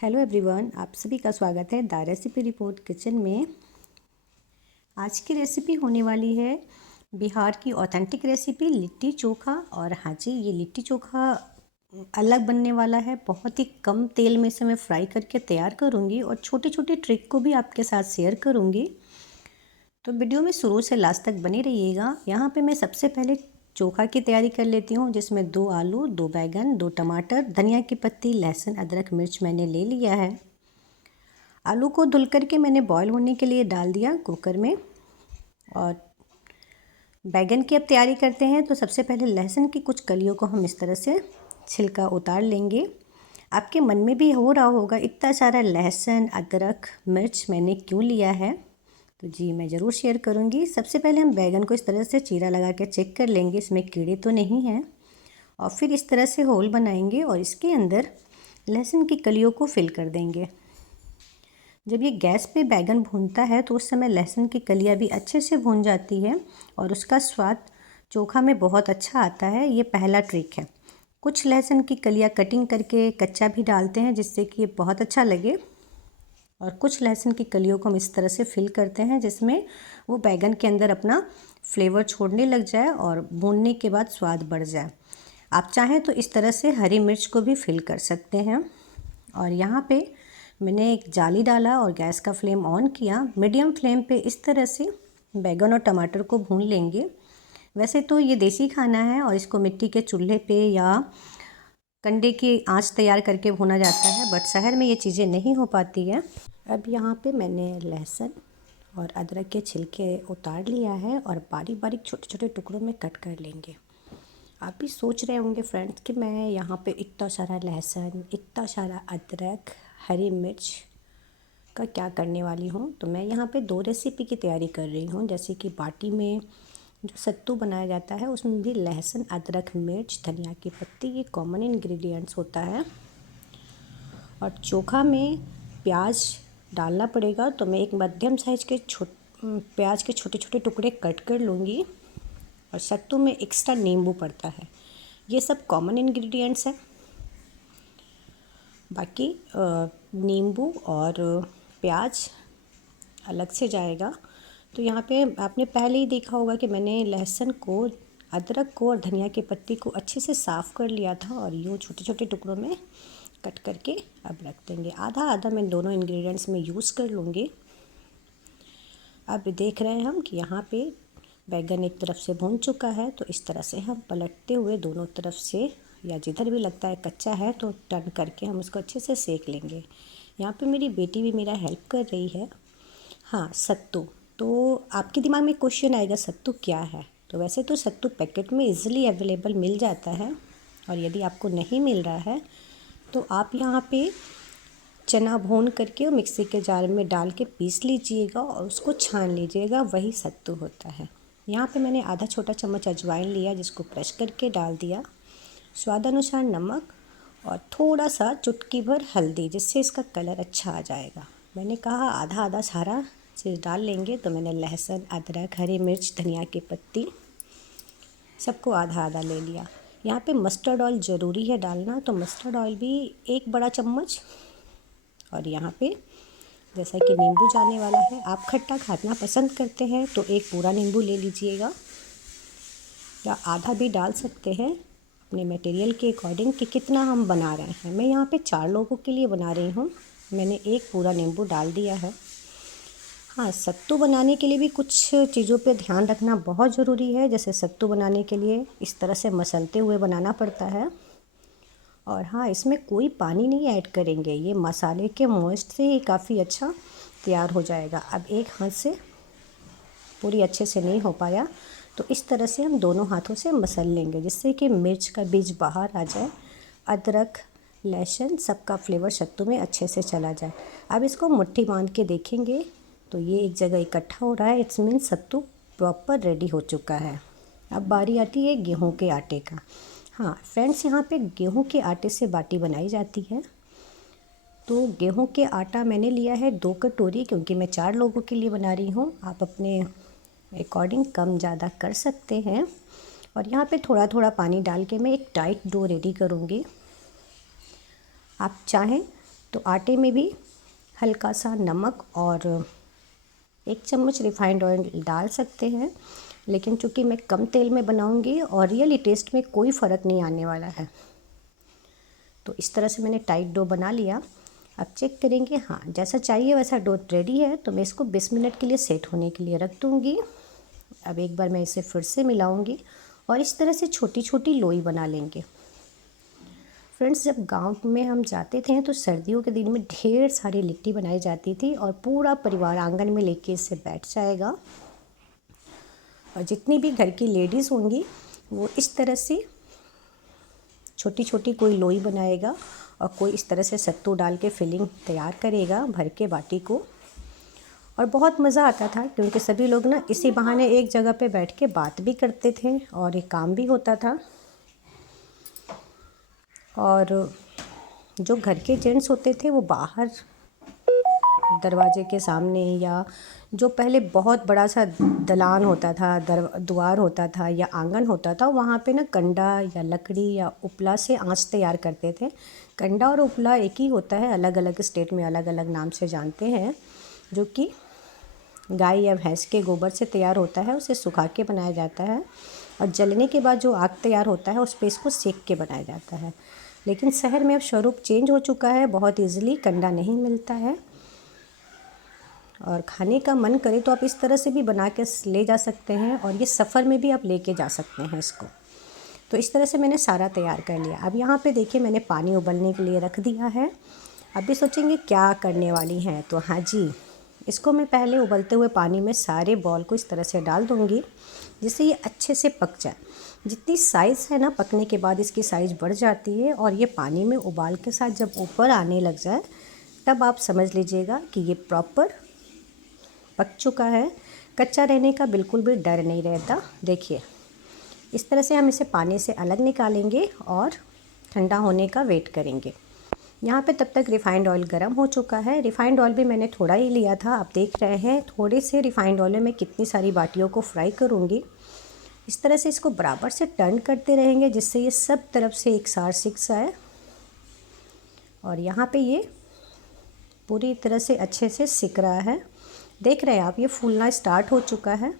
Hello everyone, आप सभी का स्वागत है द रेसिपी रिपोर्ट किचन में। आज की रेसिपी होने वाली है बिहार की ऑथेंटिक रेसिपी लिट्टी चोखा। और हाँ जी, ये लिट्टी चोखा अलग बनने वाला है। बहुत ही कम तेल में से मैं फ्राई करके तैयार करूँगी और छोटी छोटी ट्रिक को भी आपके साथ शेयर करूँगी। तो वीडियो में शुरू से लास्ट तक बने रहिएगा। यहाँ पे मैं सबसे पहले चोखा की तैयारी कर लेती हूँ, जिसमें 2 आलू, 2 बैगन, 2 टमाटर, धनिया की पत्ती, लहसुन, अदरक, मिर्च मैंने ले लिया है। आलू को धुल करके मैंने बॉईल होने के लिए डाल दिया कुकर में। और बैगन की अब तैयारी करते हैं। तो सबसे पहले लहसुन की कुछ कलियों को हम इस तरह से छिलका उतार लेंगे। आपके मन में भी हो रहा होगा इतना सारा लहसुन, अदरक, मिर्च मैंने क्यों लिया है। तो जी, मैं ज़रूर शेयर करूँगी। सबसे पहले हम बैगन को इस तरह से चीरा लगा के चेक कर लेंगे इसमें कीड़े तो नहीं हैं। और फिर इस तरह से होल बनाएंगे और इसके अंदर लहसुन की कलियों को फिल कर देंगे। जब ये गैस पे बैगन भूनता है तो उस समय लहसुन की कलियाँ भी अच्छे से भून जाती है और उसका स्वाद चोखा में बहुत अच्छा आता है। ये पहला ट्रिक है। कुछ लहसुन की कलियाँ कटिंग करके कच्चा भी डालते हैं, जिससे कि ये बहुत अच्छा लगे। और कुछ लहसुन की कलियों को हम इस तरह से फिल करते हैं जिसमें वो बैगन के अंदर अपना फ्लेवर छोड़ने लग जाए और भूनने के बाद स्वाद बढ़ जाए। आप चाहें तो इस तरह से हरी मिर्च को भी फिल कर सकते हैं। और यहाँ पे मैंने एक जाली डाला और गैस का फ्लेम ऑन किया। मीडियम फ्लेम पे इस तरह से बैगन और टमाटर को भून लेंगे। वैसे तो ये देसी खाना है और इसको मिट्टी के चूल्हे पे या कंडे की आंच तैयार करके भुना जाता है, बट शहर में ये चीज़ें नहीं हो पाती है। अब यहाँ पे मैंने लहसुन और अदरक के छिलके उतार लिया है और बारीक बारीक छोटे छोटे टुकड़ों में कट कर लेंगे। आप भी सोच रहे होंगे फ्रेंड्स कि मैं यहाँ पे इतना सारा लहसुन, इतना सारा अदरक, हरी मिर्च का क्या करने वाली हूँ। तो मैं यहाँ पे 2 रेसिपी की तैयारी कर रही हूँ। जैसे कि बाटी में जो सत्तू बनाया जाता है उसमें भी लहसुन, अदरक, मिर्च, धनिया की पत्ती ये कॉमन इंग्रेडिएंट्स होता है। और चोखा में प्याज डालना पड़ेगा, तो मैं एक मध्यम साइज के प्याज के छोटे छोटे टुकड़े कट कर लूँगी। और सत्तू में एक्स्ट्रा नींबू पड़ता है। ये सब कॉमन इंग्रेडिएंट्स हैं। बाकी नींबू और प्याज अलग से जाएगा। तो यहाँ पे आपने पहले ही देखा होगा कि मैंने लहसुन को, अदरक को और धनिया की पत्ती को अच्छे से साफ़ कर लिया था और यूँ छोटे छोटे टुकड़ों में कट करके अब रख देंगे। आधा आधा मैं दोनों इंग्रेडिएंट्स में यूज़ कर लूँगी। अब देख रहे हैं हम कि यहाँ पे बैगन एक तरफ से भून चुका है, तो इस तरह से हम पलटते हुए दोनों तरफ से, या जिधर भी लगता है कच्चा है तो टर्न करके हम उसको अच्छे से सेक लेंगे। यहाँ पे मेरी बेटी भी मेरा हेल्प कर रही है। हाँ, सत्तू, तो आपके दिमाग में क्वेश्चन आएगा सत्तू क्या है। तो वैसे तो सत्तू पैकेट में इजीली अवेलेबल मिल जाता है। और यदि आपको नहीं मिल रहा है तो आप यहाँ पे चना भून करके और मिक्सी के जार में डाल के पीस लीजिएगा और उसको छान लीजिएगा, वही सत्तू होता है। यहाँ पे मैंने आधा छोटा चम्मच अजवाइन लिया जिसको क्रश करके डाल दिया, स्वादानुसार नमक और थोड़ा सा चुटकी भर हल्दी, जिससे इसका कलर अच्छा आ जाएगा। मैंने कहा आधा आधा सारा चीज़ डाल लेंगे, तो मैंने लहसुन, अदरक, हरी मिर्च, धनिया की पत्ती सबको आधा आधा ले लिया। यहाँ पे मस्टर्ड ऑयल ज़रूरी है डालना, तो मस्टर्ड ऑयल भी 1 बड़ा चम्मच। और यहाँ पे जैसा कि नींबू जाने वाला है, आप खट्टा खाना पसंद करते हैं तो 1 पूरा नींबू ले लीजिएगा, या आधा भी डाल सकते हैं अपने मटेरियल के अकॉर्डिंग कि कितना हम बना रहे हैं। मैं यहाँ पे 4 लोगों के लिए बना रही हूँ, मैंने 1 पूरा नींबू डाल दिया है। हाँ, सत्तू बनाने के लिए भी कुछ चीज़ों पे ध्यान रखना बहुत ज़रूरी है। जैसे सत्तू बनाने के लिए इस तरह से मसलते हुए बनाना पड़ता है। और हाँ, इसमें कोई पानी नहीं ऐड करेंगे, ये मसाले के मॉइस्ट से ही काफ़ी अच्छा तैयार हो जाएगा। अब एक हाथ से पूरी अच्छे से नहीं हो पाया, तो इस तरह से हम दोनों हाथों से मसल लेंगे, जिससे कि मिर्च का बीज बाहर आ जाए, अदरक, लहसुन सबका फ्लेवर सत्तू में अच्छे से चला जाए। अब इसको मुट्ठी बांध के देखेंगे तो ये एक जगह इकट्ठा हो रहा है, it's mean sattu proper ready हो चुका है। अब बारी आती है गेहूं के आटे का। हाँ फ्रेंड्स, यहाँ पे गेहूं के आटे से बाटी बनाई जाती है। तो गेहूं के आटा मैंने लिया है 2 कटोरी, क्योंकि मैं 4 लोगों के लिए बना रही हूँ। आप अपने अकॉर्डिंग कम ज़्यादा कर सकते हैं। और यहाँ पे थोड़ा थोड़ा पानी डाल के मैं एक टाइट डो रेडी करूँगी। आप चाहें तो आटे में भी हल्का सा नमक और 1 चम्मच रिफाइंड ऑयल डाल सकते हैं, लेकिन चूँकि मैं कम तेल में बनाऊंगी और रियली टेस्ट में कोई फ़र्क नहीं आने वाला है। तो इस तरह से मैंने टाइट डो बना लिया। अब चेक करेंगे, हाँ जैसा चाहिए वैसा डो रेडी है। तो मैं इसको 20 मिनट के लिए सेट होने के लिए रख दूँगी। अब एक बार मैं इसे फिर से मिलाऊंगी और इस तरह से छोटी छोटी लोई बना लेंगे। फ्रेंड्स, जब गांव में हम जाते थे तो सर्दियों के दिन में ढेर सारी लिट्टी बनाई जाती थी और पूरा परिवार आंगन में लेके इससे बैठ जाएगा और जितनी भी घर की लेडीज़ होंगी वो इस तरह से छोटी छोटी कोई लोई बनाएगा और कोई इस तरह से सत्तू डाल के फिलिंग तैयार करेगा भर के बाटी को। और बहुत मज़ा आता था क्योंकि सभी लोग ना इसी बहाने एक जगह पे बैठ के बात भी करते थे और एक काम भी होता था। और जो घर के जेंट्स होते थे वो बाहर दरवाजे के सामने, या जो पहले बहुत बड़ा सा दलान होता था, द्वार होता था या आंगन होता था, वहाँ पे ना कंडा या लकड़ी या उपला से आंच तैयार करते थे। कंडा और उपला एक ही होता है, अलग अलग स्टेट में अलग अलग नाम से जानते हैं। जो कि गाय या भैंस के गोबर से तैयार होता है, उसे सुखा के बनाया जाता है और जलने के बाद जो आग तैयार होता है उस पर इसको सेक के बनाया जाता है। लेकिन शहर में अब स्वरूप चेंज हो चुका है, बहुत इजीली कंडा नहीं मिलता है और खाने का मन करे तो आप इस तरह से भी बना के ले जा सकते हैं और ये सफ़र में भी आप लेके जा सकते हैं इसको। तो इस तरह से मैंने सारा तैयार कर लिया। अब यहाँ पे देखिए मैंने पानी उबलने के लिए रख दिया है। अब भी सोचेंगे क्या करने वाली हैं, तो हाँ जी, इसको मैं पहले उबलते हुए पानी में सारे बॉल को इस तरह से डाल दूँगी जिससे ये अच्छे से पक जाए। जितनी साइज़ है ना, पकने के बाद इसकी साइज़ बढ़ जाती है और ये पानी में उबाल के साथ जब ऊपर आने लग जाए तब आप समझ लीजिएगा कि ये प्रॉपर पक चुका है। कच्चा रहने का बिल्कुल भी डर नहीं रहता। देखिए इस तरह से हम इसे पानी से अलग निकालेंगे और ठंडा होने का वेट करेंगे। यहाँ पे तब तक रिफ़ाइंड ऑयल गर्म हो चुका है। रिफ़ाइंड ऑयल भी मैंने थोड़ा ही लिया था। आप देख रहे हैं थोड़े से रिफ़ाइंड ऑयल में मैं कितनी सारी बाटियों को फ्राई करूँगी। इस तरह से इसको बराबर से टर्न करते रहेंगे जिससे ये सब तरफ से एक साथ सिक जाए और यहाँ पे ये पूरी तरह से अच्छे से सिक रहा है। देख रहे हैं आप, ये फूलना स्टार्ट हो चुका है।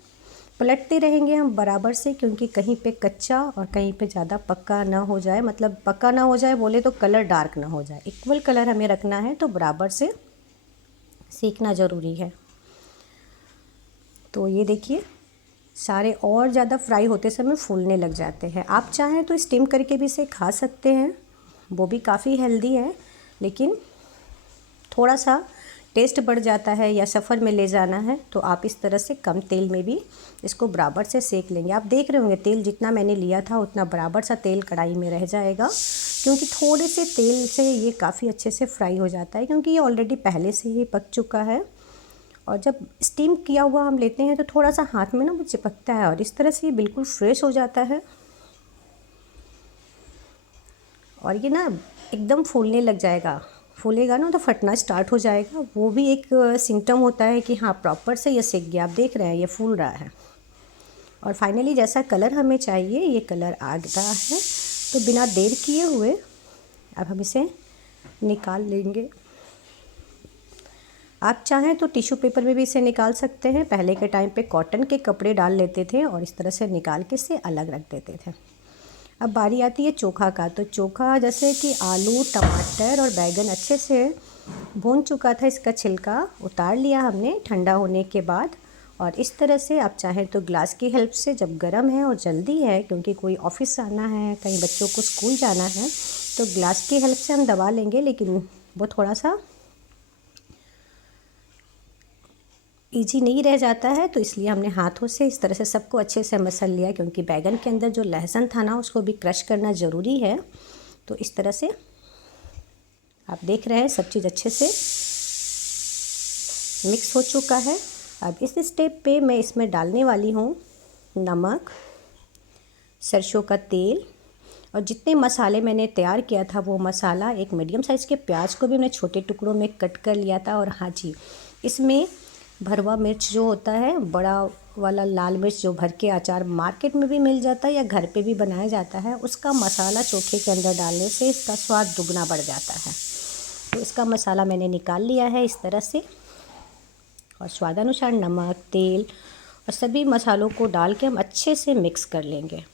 पलटते रहेंगे हम बराबर से, क्योंकि कहीं पे कच्चा और कहीं पे ज़्यादा पक्का ना हो जाए। मतलब पक्का ना हो जाए बोले तो कलर डार्क ना हो जाए, इक्वल कलर हमें रखना है, तो बराबर से सीखना ज़रूरी है। तो ये देखिए सारे और ज़्यादा फ्राई होते समय फूलने लग जाते हैं। आप चाहें तो स्टीम करके भी इसे खा सकते हैं, वो भी काफ़ी हेल्दी है, लेकिन थोड़ा सा टेस्ट बढ़ जाता है या सफ़र में ले जाना है तो आप इस तरह से कम तेल में भी इसको बराबर से सेक लेंगे। आप देख रहे होंगे तेल जितना मैंने लिया था उतना बराबर सा तेल कढ़ाई में रह जाएगा, क्योंकि थोड़े से तेल से ये काफ़ी अच्छे से फ्राई हो जाता है, क्योंकि ये ऑलरेडी पहले से ही पक चुका है। और जब स्टीम किया हुआ हम लेते हैं तो थोड़ा सा हाथ में ना वो चिपकता है और इस तरह से ये बिल्कुल फ्रेश हो जाता है और ये ना एकदम फूलने लग जाएगा। फूलेगा ना तो फटना स्टार्ट हो जाएगा, वो भी एक सिम्टम होता है कि हाँ प्रॉपर से ये सिक गया। आप देख रहे हैं ये फूल रहा है और फाइनली जैसा कलर हमें चाहिए ये कलर आ रहा है। तो बिना देर किए हुए अब हम इसे निकाल लेंगे। आप चाहें तो टिश्यू पेपर में भी इसे निकाल सकते हैं। पहले के टाइम पे कॉटन के कपड़े डाल लेते थे और इस तरह से निकाल के इसे अलग रख देते थे। अब बारी आती है चोखा का। तो चोखा जैसे कि आलू, टमाटर और बैगन अच्छे से भून चुका था, इसका छिलका उतार लिया हमने ठंडा होने के बाद। और इस तरह से आप चाहें तो ग्लास की हेल्प से, जब गर्म है और जल्दी है क्योंकि कोई ऑफिस आना है, कहीं बच्चों को स्कूल जाना है, तो ग्लास की हेल्प से हम दबा लेंगे। लेकिन वो थोड़ा सा ईजी नहीं रह जाता है, तो इसलिए हमने हाथों से इस तरह से सबको अच्छे से मसल लिया, क्योंकि बैगन के अंदर जो लहसुन था ना उसको भी क्रश करना ज़रूरी है। तो इस तरह से आप देख रहे हैं सब चीज़ अच्छे से मिक्स हो चुका है। अब इस स्टेप पे मैं इसमें डालने वाली हूँ नमक, सरसों का तेल और जितने मसाले मैंने तैयार किया था वो मसाला। एक मीडियम साइज़ के प्याज को भी मैंने छोटे टुकड़ों में कट कर लिया था। और हाँ जी, इसमें भरवा मिर्च जो होता है, बड़ा वाला लाल मिर्च जो भर के अचार मार्केट में भी मिल जाता है या घर पे भी बनाया जाता है, उसका मसाला चोखे के अंदर डालने से इसका स्वाद दुगना बढ़ जाता है। तो इसका मसाला मैंने निकाल लिया है इस तरह से, और स्वादानुसार नमक, तेल और सभी मसालों को डाल के हम अच्छे से मिक्स कर लेंगे।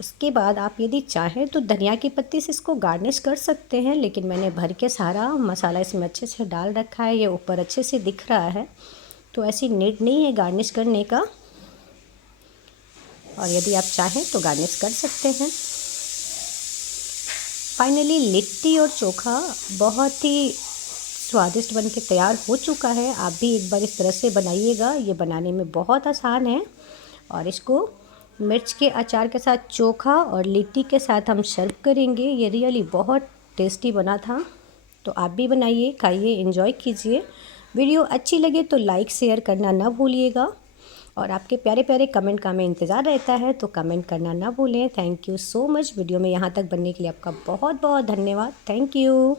उसके बाद आप यदि चाहें तो धनिया की पत्ती से इसको गार्निश कर सकते हैं, लेकिन मैंने भर के सारा मसाला इसमें अच्छे से डाल रखा है, ये ऊपर अच्छे से दिख रहा है, तो ऐसी नीड नहीं है गार्निश करने का। और यदि आप चाहें तो गार्निश कर सकते हैं। फाइनली लिट्टी और चोखा बहुत ही स्वादिष्ट बन के तैयार हो चुका है। आप भी एक बार इस तरह से बनाइएगा, ये बनाने में बहुत आसान है। और इसको मिर्च के अचार के साथ चोखा और लिट्टी के साथ हम सर्व करेंगे। ये रियली बहुत टेस्टी बना था। तो आप भी बनाइए, खाइए, एंजॉय कीजिए। वीडियो अच्छी लगे तो लाइक शेयर करना ना भूलिएगा, और आपके प्यारे प्यारे कमेंट का हमें इंतज़ार रहता है, तो कमेंट करना ना भूलें। Thank you so much. Video में यहाँ तक बनने के लिए आपका बहुत बहुत धन्यवाद। Thank you.